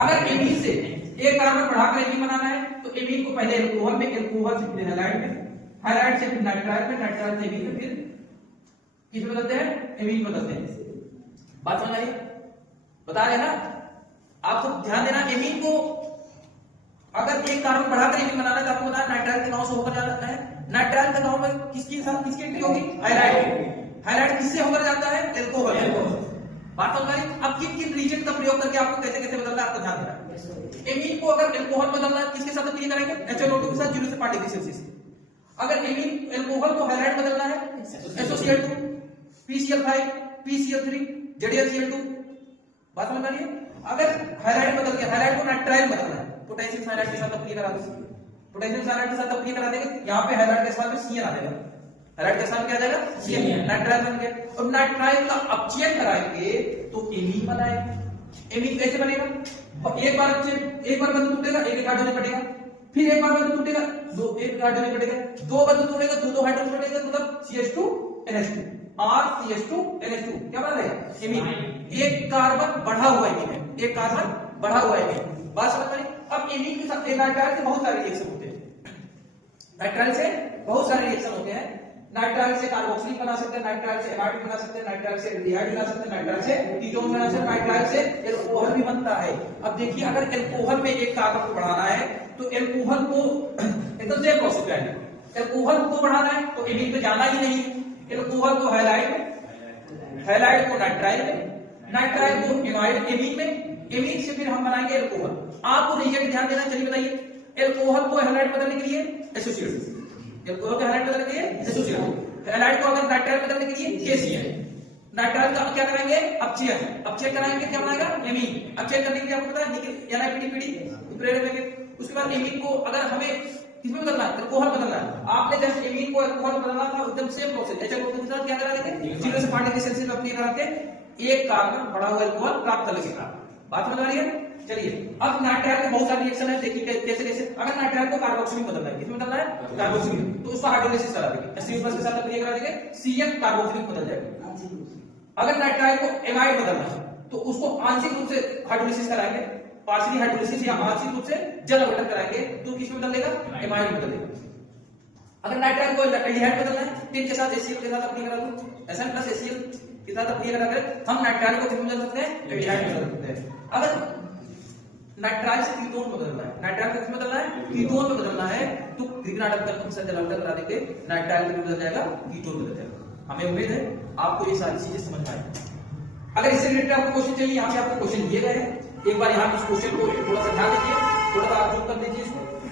अगर एमीन से एक कार्बन बढ़ाकर एमीन बनाना है तो एमीन को पहले एल्कोहल में, एल्कोहल से फिर हैलाइड में, हैलाइड से फिर नाइट्राइल में, नाइट्राइल से एमीन में, फिर किस बदलते हैं, एमीन बदलते हैं। बात समझ आई? बता रहे ना आप सब, ध्यान देना। एमीन को अगर एक कार्बन बढ़ाकर एमीन बनाना है तो आपको बताया नाइट्राइल के गांव से होकर जाता है। नाइट्राइल के गांव में किसकी एंट्री होगी, हैलाइड। हैलाइड किससे होकर जाता है, एल्कोहल। बात समझ आई? अब किन किन रीजन का प्रयोग करके आपको कैसे कैसे बदलना है आपको ध्यान देना है। एमीन को अगर एल्कोहल बदलना है किसके साथ अप्लाई करेंगे, HNO2 के साथ 0 से 5 डिग्री सेल्सियस। अगर एमीन एल्कोहल को हैलाइड बदलना है SOCl2, PCl5, PCl3, ZaCl2। बात समझ आ रही है? अगर हैलाइड बदल गया, हैलाइड को नाइट्राइल बदलना है, पोटेशियम साइनाइड के साथ अप्लाई करा देंगे, पोटेशियम साइनाइड के साथ अप्लाई करा देंगे। यहाँ पे हैलाइड के साथ में Cn आ जाएगा, हैलाइड के साथ क्या आ जाएगा, Cn, नाइट्राइल बन गया। और नाइट्राइल का अपचयन कराएंगे तो एमीन बनाएंगे। एमीन कैसे बनेगा, एक बार बंद टूटेगा, एक हाइड्रोजन बटेगा, फिर एक बार बंद टूटेगा, एक हाइड्रोजन बटेगा, दो बंद टूटेगा, दो हाइड्रोजन बटेगा, मतलब CH2NH2, RCH2NH2 क्या बना रहेगा, एमीन। एक कार्बन बढ़ा हुआ एमीन है, एक कार्बन बढ़ा हुआ एमीन। बात समझ में आई? अब एमीन के साथ नाइट्राइल से बहुत सारे रिएक्शन होते हैं, नाइट्राइल से बहुत सारे रिएक्शन होते हैं। नाइट्राइल से कार्बोक्सिलिक बना सकते हैं, नाइट्राइल से एमाइड बना सकते हैं, नाइट्राइल से एल्डिहाइड बना सकते हैं, नाइट्राइल से कीटोन बना सकते हैं, नाइट्राइल से एल्कोहल भी बनता है। अब देखिए अगर एल्कोहल में एक कार्बन को बढ़ाना है तो एल्कोहल को एकदम से प्रोसेस है, एल्कोहल को बढ़ाना है तो एमीन पे जाना ही नहीं है। एल्कोहल को हैलाइड में, हैलाइड को नाइट्राइल में, नाइट्राइल को एमाइड, एमीन में, एमीन से फिर हम बनाएंगे एल्कोहल। आपको रिएक्ट ध्यान देना। चलिए बताइए, एल्कोहल को हैलाइड बदलने के लिए एसोसिएट, एल्कोहल को हैलाइड बदलने के लिए एसोसिएट, हैलाइड को अगर नाइट्राइल बदलने के लिए KCl। नाइट्राइल का क्या कराएंगे, अपचयन, अपचयन कराएंगे क्या बनाएगा, एमीन। अपचयन करने के लिए आपको पता है NiPDPD प्रेरक लेंगे। उसके बाद एमीन को अगर हमें किसमें बदलना है, एल्कोहल बदलना है, आपने जैसे एमीन को एल्कोहल बदलना था एकदम सेम प्रोसेस, HNO2 के साथ क्या करा देंगे, 0 से 5 डिग्री सेल्सियस अपनी करा के एक कार्बन बढ़ा हुआ एल्कोहल प्राप्त कर लेगा। बात समझ आ रही है? चलिए अब नाइट्राइल के बहुत सारे रिएक्शन है, देखिए कैसे कैसे। अगर नाइट्राइल को कार्बोक्सिलिक बदलना है, किसमें बदलना है, कार्बोक्सिलिक, तो उसका हाइड्रोलाइसिस करा देंगे, H3+ के साथ अप्लाई करा देंगे, Cn कार्बोक्सिलिक बदल जाएगा। अगर नाइट्राइल को एमाइड बदलना है तो उसको आंशिक रूप से हाइड्रोलाइसिस कराएंगे, पार्शियली हाइड्रोलाइसिस या आंशिक रूप से जल अपघटन कराएंगे, तो किसमें बदल देगा, एमाइड में बदलेगा। अगर नाइट्राइल को एल्डिहाइड बदलना है, तीन के साथ HCl के साथ अप्लाई करा दो, Sn+HCl के साथ अप्लाई करा कर हम नाइट्राइल को किसमें बदल सकते हैं, एल्डिहाइड में बदल सकते हैं। अगर नाइट्राइल से कीटोन बदलना है, नाइट्राइल का किसमें बदलना है, कीटोन में बदलना है, तो ग्रीगनाडक का से जलावटन करा देंगे, नाइट्राइल में बदल जाएगा, कीटोन बदल जाएगा। हमें उम्मीद है आपको ये सारी चीजें समझ में आई। अगर इससे रिलेटेड आपको क्वेश्चन चाहिए, यहाँ पे आपको क्वेश्चन दिए गए हैं, एक बार यहाँ इस क्वेश्चन को थोड़ा सा ध्यान दीजिए, थोड़ा सा आप जूम कर दीजिए इसको।